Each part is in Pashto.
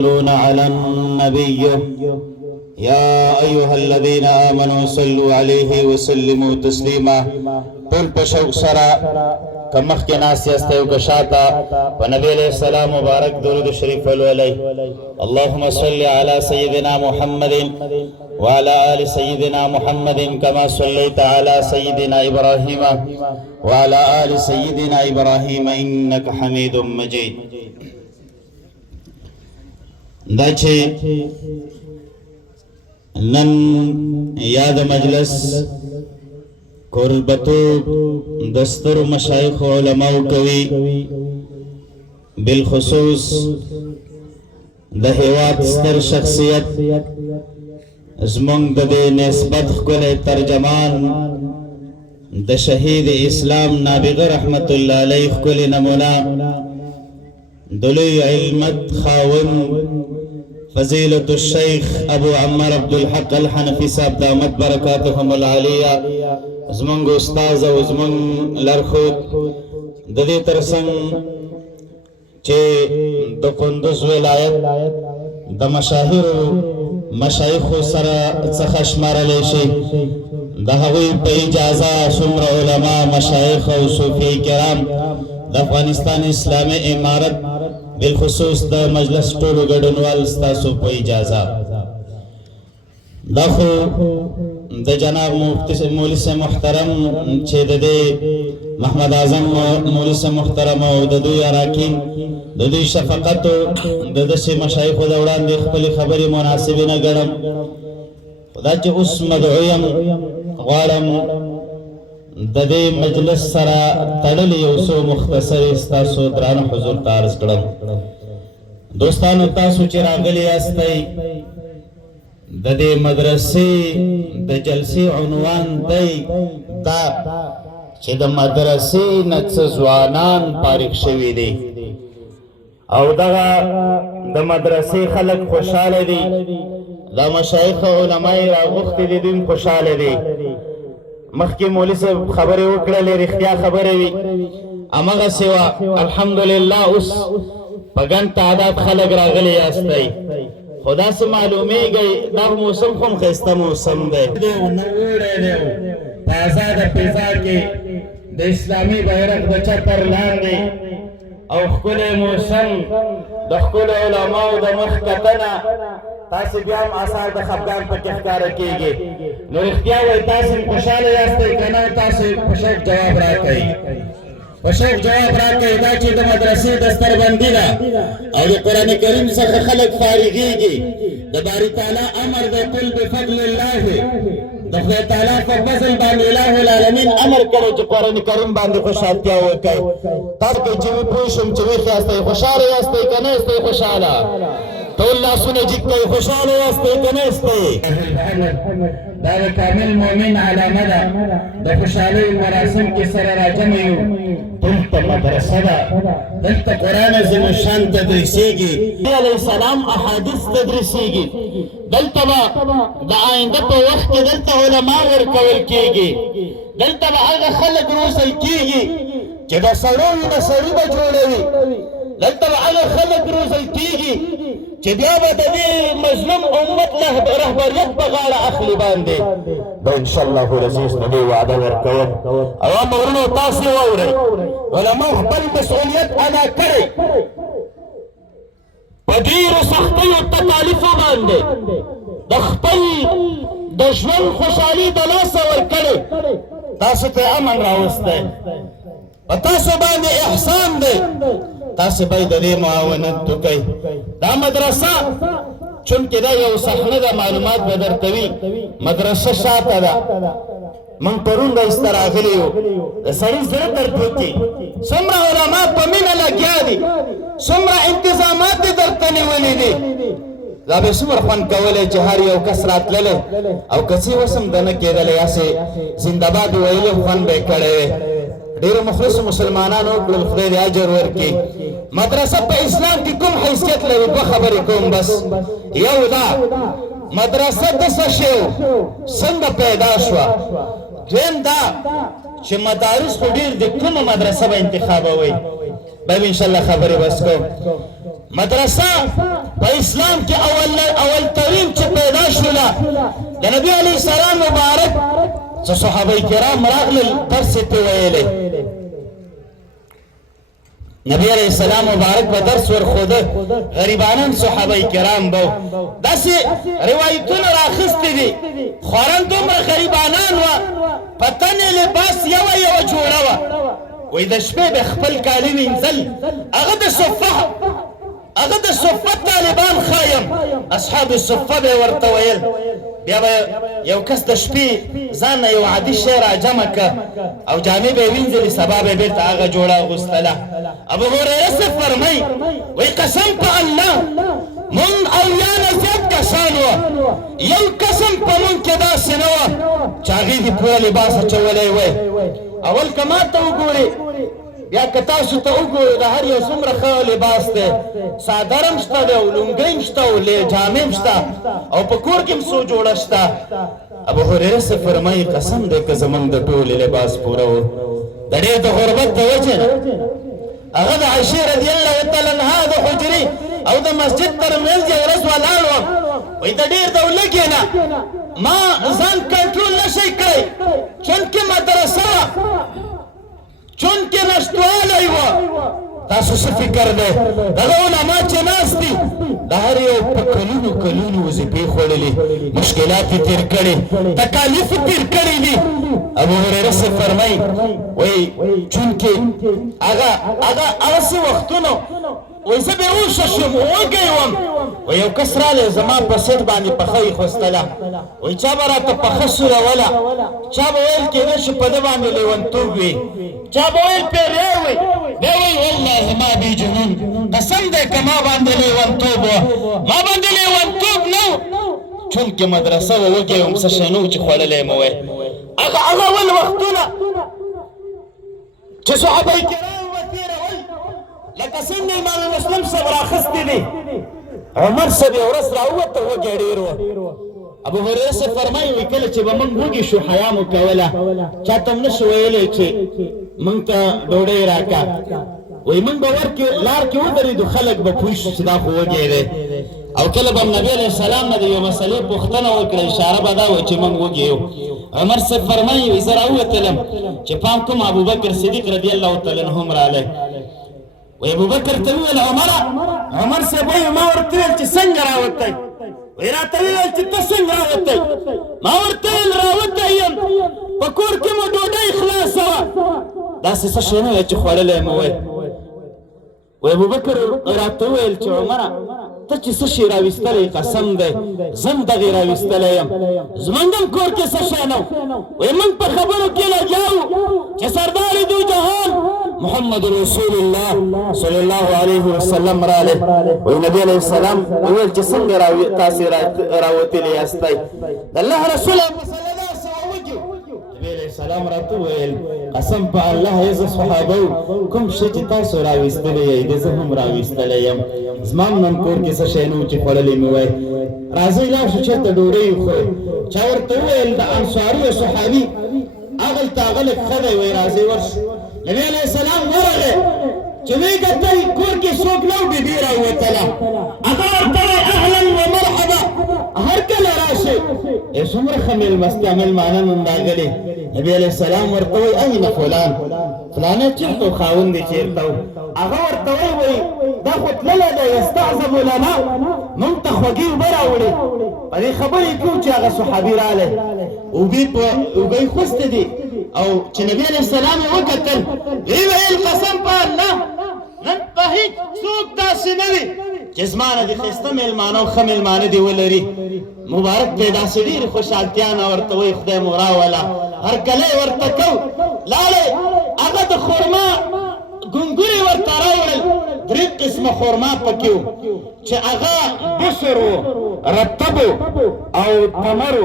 يصلون على النبي يا أيها الذين آمنوا صلوا عليه وسلموا تسليما. طول پشوق سرا کمخ کے ناس یستیو کشاتا ونبی علیہ السلام مبارک درود شریف علیہ. اللهم صل على سيدنا محمد وعلى آل سيدنا محمد كما صليت على سيدنا إبراهيم وعلى آل سيدنا إبراهيم إنك حميد مجيد. دا چې نن یاد مجلس قربتو دستر مشایخ علماء کوي، بالخصوص د هیواد ستر شخصیت زمونږ د نسبت ښکلی ترجمان د شهید اسلام نابغه رحمت الله علیه ښکلی نمونه د لوی علمت خاوند فضیلة الشیخ ابو عمر عبدالحق الحنفی صاحب دامت برکاتهم العالیه زمونږ استاذ او زمونږ لارښود، د دې ترڅنګ چې د کندوز ولایت د مشاهیرو مشایخو سره څخه شمارلی شي، د هغوی په اجازه څومره علما مشایخ او صوفي کرام د افغانستان اسلامي امارت بالخصوص د مجلس ټولو ګډونوال ستاسو په اجازه دا خو د جناب مفتی مولوي صاحب محترم چې د دې محمد اعظم مولوي صاحب محترم او د دوی اراکین د دوی شفقت د داسې مشایخو د وړاندې خپلې خبرې مناسبې نه ګڼم. دا چې اوس مدعو یم غواړم د دې مجلس سره تړلې یو څو مختصرې ستاسو درانه حضور ته عرض کړم. دوستانو تاسو چې راغلي یاستئ د دې مدرسې د جلسې عنوان دی دا چې د مدرسې نه څه ځوانان فارغ شوي دي او دغه د مدرسې خلک خوشحاله دي، دا مشایخ علما یې راغوښتي دي دوی خوشحاله دي. مخکې مولوي صاحب خبرې وکړلې رښتیا خبرې وي، هماغسې وه الحمدلله اوس په ګڼ تعداد خلک راغلي یاستئ، خو داسې معلومیږي دا موسم خو هم ښایسته موسم دی، نوړی دی په ازاده فضا کې د اسلامي بیرغ د چتر لاندې او ښکلی موسم د ښکلو علماو د مخ کتنه تاسې بیا هم اثار د خفګان پکې ښکاره کېږي. نو رښتیا وایي تاسې هم خوشحاله یاستئ که نه؟ تاسې په شوق جواب راکوئ، په شوق جواب راکوئ. دا چې د مدرسې دستربندي ده او د قرآن کریم څخه خلک فارغېږي، د باري تعالی امر دی قل بفضل الله، د خدای تعالی په فضل باندې اله العالمین امر کړی چې قرآن کریم باندې خوشحالتیا وکئ. تاسو که چې وي پوه شم چې ویښ یاستئ، خوشحاله یاستئ که نه یاستئ خوشحاله؟ ټول لاسونه جګ کړئ، خوشحاله یاستئ که نه یاستئ؟ دا د کامل مؤمن علامه ده. د خوشحالۍ مراسم کې سره راجمع یو، دلته مدرسه ده، دلته قرآن عظیم الشان تدریسېږي، نبي علیه السلام احادیث تدریسېږي، دلته به د آینده په وخت کې دلته علما ورکول کېږي، دلته به هغه خلک روزل کېږي چې د سړو نه سړي به جوړوي، دلته به هغه خلک روزل کېږي چې بیا به د دې مظلوم امت رهبریت په غاړه اخلي باندې. دا انشاءالله العزیز د دې وعده ورکوم. عوامو ورونو تاسې واورئ، علماو خپل مسؤلیت ادا کړئ، په ډېرو سختیو تکالیفو باندې د خپل د ژوند خوشحالي د لاسه ورکړئ، تاسو ته امن راوستی، په تاسو باندې احسان دی، تاسو باید د دې معاونت وکئ. دا مدرسه چونکې دا یو صحنه ده، معلومات به درته وي، مدرسه شاته ده. موږ پرون رایسته راغلي یو، د سړي زړه درد وکړي، څومره علما په مینه لګیا دي، څومره انتظامات یې درته نیولي دي، دا به څومره خوند کولی چې هر یو کس راتللی او که څه اوس هم ده نه کېدلی، هسې زنده‌باد ویلي خوند به یې کړی وی. ډېرو مخلصو مسلمانانو وکړل، خدای دې اجر ورکړي. مدرسه په اسلام کې کوم حیثیت لري؟ دوه خبرې کوم بس. یو دا مدرسه د څه شی څنګه پیدا شوه، دویم دا چې مدارس خو ډېر د کومه مدرسه به انتخابوئ به ان شاء الله خبرې بس کوم مدرسه په اسلام کې اول ترین چې پیدا شوله د نبی علیه السلام مبارک څه صحابه کرام راغلل درس یې پې ویلی نبی علیہ السلام مبارک به درس ورخوده غریبانان صحابه کرام به داسې روایتونه راخیستې دي خورن دومره غریبانان وه په تن یې لباس یوه جوړه وه وایي د شپې به خپل کالي وینځل هغه د صفه طالبان ښایم اصحاب صفه به یې ورته ویل بیا به یو کس د شپې ځان نه یو عادي شی راجمع که او جامې به یې وینځلې سبا به یې بېرته هغه جوړه اغوستله ابو هریره صاحب فرمایي وایي قسم په الله مونږ اویا نه زیات کسان وه یو قسم په مونږ کې داسې نه وه چې هغې دې پوره لباس اچولی وی اول که ما ته وګورې بیا که تاسو ته وګورئ د هر یو څومره ښه لباس دی څادر هم شته دی او لونګۍ هم شته او جامې هم شته او په کور کې هم څو جوړه شته ابو هریره صاحب فرمایي قسم دی که زموږ د ټولې لباس پوره و د ډېر د غربت د وجې نه هغه د عایشې رضی الله تعالی عنها د حجرې او د مسجد تر منځ یو ورځ ولاړ وم وایي د ډېر د ولږې نه ما ځان کنټرول نه شئ کړی چونکې مدرسه چونکې نشتوالی وه تاسو څه فکر دی دغه علما چې ناست دي د هر یو په کلونو وظیفې خوړلې مشکلات یې تېر کړي تکالیف یې تېر کړي دي ابو هریره صاحب فرمایي وایي چونکې هغه څه وختونو وایي زه بې هوشه شوم وږی وم وایي یو کس رالی زما په سیټ باندې پښه یې خوستله وایي چا به راته پښه سوروله چا به ویل کېدای شي په ده باندې لیونتوب وي چا به ویل پیری وي بیا وایي والله ما بي جنون قسم دی که ما باندې لیونتوب وه ما باندې لیونتوب نه و چونکې مدرسه وه وږی وم څه شی نه و چې خوړلی مې وی هغه اول وختونه چې صحابه کرام به تېرول لکه څنګه امام مسلم صاحب راخیستې دي عمر صاحب یو ورځ راووته وږی ډېر وه ابو هریره صاحب فرمایي وایي کله چې به موږ وږي شو حیا مو کوله چا ته هم نشو ویلی چې موږ ته ډوډۍ راکړه وایي موږ به لار کې ودرېدو خلک به پوه شو چې دا خو وږی دی او کله به نبی علیه السلام نه د یو مسلې پوښتنه وکړه اشاره به دا وه چې موږ وږي یو عمر صاحب فرمایي وایي زه راووتلم چې پام کوم ابوبکر صدیق رضی الله تعالی عنه هم رالی وایي ابوبکر ته وویل عمر صاحب وایي ما ورته ویل چې څنګه راوتی وایي راته ویل چې ته څنګه راوتی ما ورته ویل راوتی یم په کور کې مو ډوډۍ خلاصه وه داسې څه شی نه وی چې خوړلی مې وی وایي ابوبکر راته وویل چې عمره ته چې څه شی راویستلی قسم دی زه هم دغې راویستلی یم زموږ هم کور کې څه شی نه و وایي موږ په خبرو کې لګیا وو چې سردار دو جهان محمد رسول الله صلی الله علیه وسلم رالی وایي نبی علیه السلام وویل چې څنګه تاسې راوتلي یاستئ د الله رسول نبی علیه السلام راته وویل قسم په الله ای زه صحابه کوم شی چې تاسو راویستلی یئ د زه هم راویستلی یم زما هم نن کور کې څه شی نه و چې خوړلی مې وی راځئ لاړ شو چېرته ډوډۍ وخورئ چا ورته وویل د انصاري او صحابي هغلته هغه لږ ښه دی وایي راځئ ورشو نبی علیه السلام ورغی چې ویې کتل کور کې څوک نه و بېبي راووتله هغه ورته وایي اهلا ومرحبا هر کله راشئ څومره ښه مېلمستیا مېلمانه نن راغلي نبی علیه السلام ورته وایي این فلان فلانی چېرته و خاوند یې چېرته و هغه ورته وایي دا خو تللی دی یستعذب لنا موږ ته خوږې اوبه راوړې په دې خبرې کوو چې هغه صحابي رالی اوبه یې خوستې دي او چې نبی علیه السلام یې وکتل ویې ویل قسم په الله نن په هېڅ څوک داسې نه وي چې زما نه دې ښایسته مېلمانه او ښه مېلمانه دې ولري مبارک دی داسې ډېرې خوشحالتیا نه ورته وایي خدای مو راوله هرکلی ورته کو لاړې هغه د خرما ګونګورې ورته راوړل 3 قسمه خرما پکې و چې هغه بسر و رطب او تمر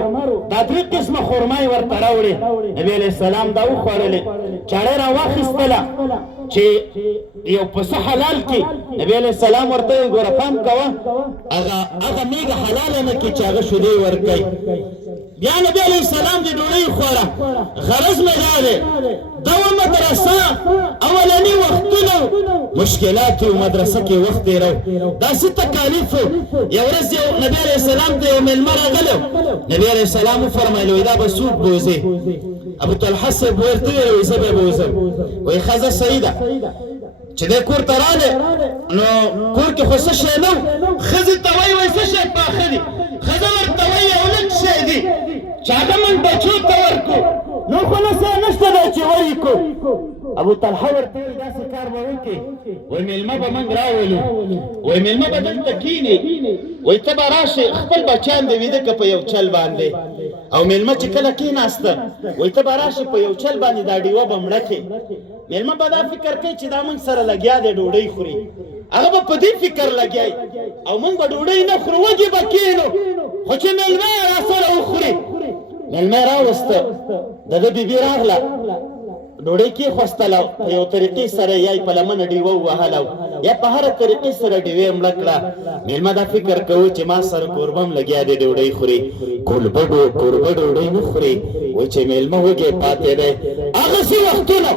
دا 3 قسمه خرما یې ورته راوړې نبي علیه السلام دا وخوړلې چاړه یې راواخیستله چې یو پسه حلال کې نبی علیه السلام ورته وایي ګوره پام کوه هغه میږه حلاله نه کړي چې هغه شیدې ورکوي یا نبی علیہ السلام دی ډوډۍ خوړه غرض مې دا دی دغه مدرسه اولني وختونه مشکلات و مدرسه کې وخت تېرو داسې تکالیف یو ورځ یو نبی علیہ السلام ته یو مېلمه راغلی نبی علیہ السلام وفرمایل دا به څوک بوځي ابو طلحه صاحب ورته ویل زه به بوځم وایي ښځه صحیح ده چې دی کور ته راغلی نو کور کې خو څه شی نه و ښځې ته وایي څه شی پاخه دي ښځه ورته وایي یو لږ شی دي چې هغه موږ بچو ته ورکړو نو خو نه څه نشته دی چې وایي کو ابو طلحه ورته ویل داسې کار به وکړې وایي مېلمه به موږ راولو وایي مېلمه به دلته کښېني وایي ته به راشې خپل بچیان دې ویده که په یو چل باندې او مېلمه چې کله کېناسته وایي ته به راشې په یو چل باندې دا ډیوه به مړه کړې مېلمه به دا فکر کوي چې دا موږ سره لګیا دی ډوډۍ خوري هغه به په دې فکر لګیا او موږ به ډوډۍ نه خورو وږي به کېنو خو چې مېلمه یې راسره وخوري مېلمه یې راوسته د ده بیبي راغله ډوډۍ کېښوستله په یو طریقې سره یا یې په لمنه ډیوه ووهله یا په هره طریقې سره ډیوې مړه کړه مېلمه دا فکر کوو چې ما سره کوربه هم لګیا دی ډوډۍ خوري کوربه ډوډۍ نه خوري وایي چې مېلمه وږی پاتې دی هغسې وختونه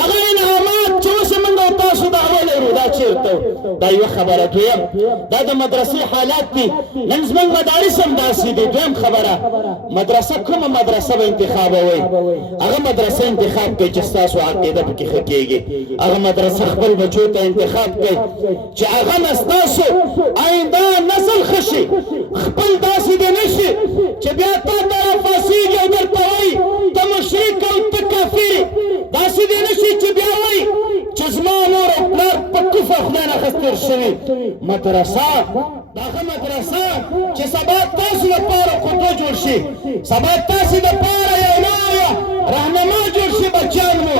هغه انعامات چې اوس موږ او تاسو دعوه لرو دا چېرته دا یوه خبره دویم دا د مدرسې حالات دي نن زموږ مدارس هم داسې دي دویم خبره مدرسه کومه مدرسه به انتخابوئ هغه مدرسه انتخاب کوئ چې ستاسو عقیده پکې ښه کېږي هغه مدرسه خپل بچو ته انتخاب کوئ چې هغه نه ستاسو آینده نسل ښه شي خپل داسې دې نه شي چې بیا تا ته راپاڅېږي او درته وایي ته مشرک او ته کافر داسې دې نه شي چې بیا وایي چې زما مور او پلار په کفر خدای نه اخیستل شوي مدرسه دغه مدرسه چې سبا تاسو لپاره قدوه جوړ شي سبا تاسو لپاره یو لویه رهنما جوړ شي بچیان مو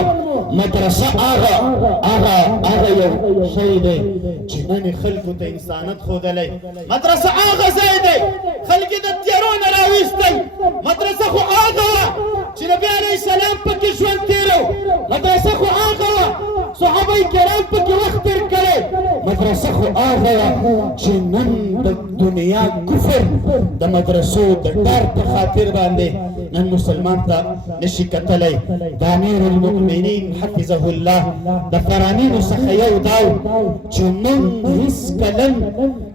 مدرسه هغه یو شی دی چې نن خلکو ته انسانیت ښودلی مدرسه هغه ځای دی خلک یې د تیارو نه راویستل مدرسه خو هغه وه چې نبي علیه السلام پکې ژوند تېرو مدرسه خو هغه وه صحابه کرام پکې وخت تېر کړی مدرسه خو هغه وه چې نن د دنیا کفر د مدرسو د ډار په خاطر باندې نن مسلمان ته نشي کتلی د امیر المؤمنین حفظه الله د فرانینو څخه یو دا چې موږ هېڅکله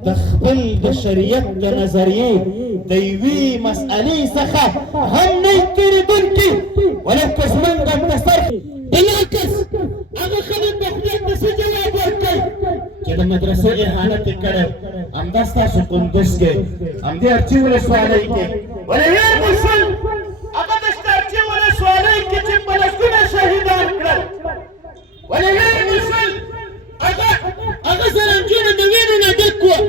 د خپل د شریعت د نظریې د یوې مسئلې څخه هم نه یې تېرېدونکي ولکه زموږ د دستر بالعکس هغه خلک به خدای ته څه جواب ورکوي چې د مدرسې اهانت یې کړی همدا ستاسو کندوز کې همدې ارچي ولسوالۍ کې ولې ویې مسل هغه د ارچي ولسوالۍ کې چې پلسونه شهیدان کړل ولې ویې مسل هغه سرنجونه د وینو نه ډک وه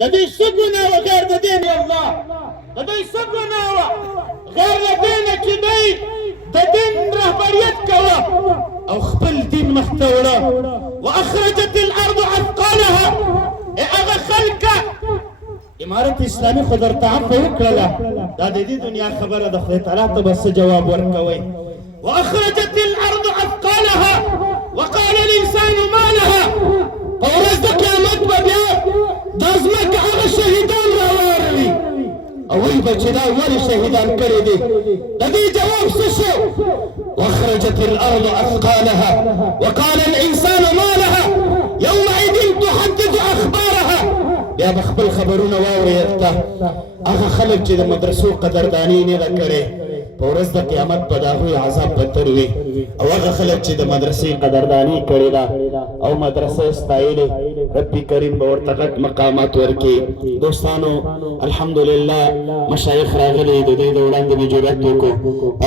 د دوی څه ګناه وه غیر د دې نه الله د دوی څه ګناه وه غیر له دې نه چې دوی د دین رهبریت کوه او خپل دین مخته وړه واخرجت الارض اثقالها هغه خلکه امارت اسلامي خو درته عفوه وکړله دا د دې دنیا خبره د خدای تعالی ته به څه جواب ورکوئ واخرجت الارض اثقالها وقال الانسان ما لها په ورځ د قیامت به بیا دا ځمکه هغه شهیدان راواروي او وایي به چې دا ولې شهیدان کړي دي د دې جواب څه شو واخرجت الارض اثقالها وقال الانسان ما لها يومئذ تحدث اخبارها بیا به خپل خبرونه واوري ته هغه خلک چې د مدرسو قدرداني نه ده کړې په ورځ د قیامت به د هغوی عذاب بدتر وي او هغه خلک چې د مدرسې قدرداني کړې ده او مدرسه یې ستایلې ربي کریم به ورته غټ مقامات ورکړي دوستانو الحمدلله مشایخ راغلي د دوی د وړاندې مې جرأت وکړو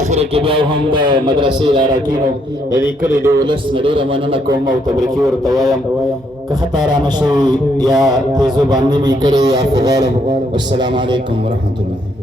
اخره کې بیا هم د مدرسې د اراکینو د دې کلي د ولس نه ډېره مننه کوم او تبریکي ورته وایم که خطا رانه شوي یا تیزو باندې مې کړې یا عفو غواړم والسلام علیکم ورحمة الله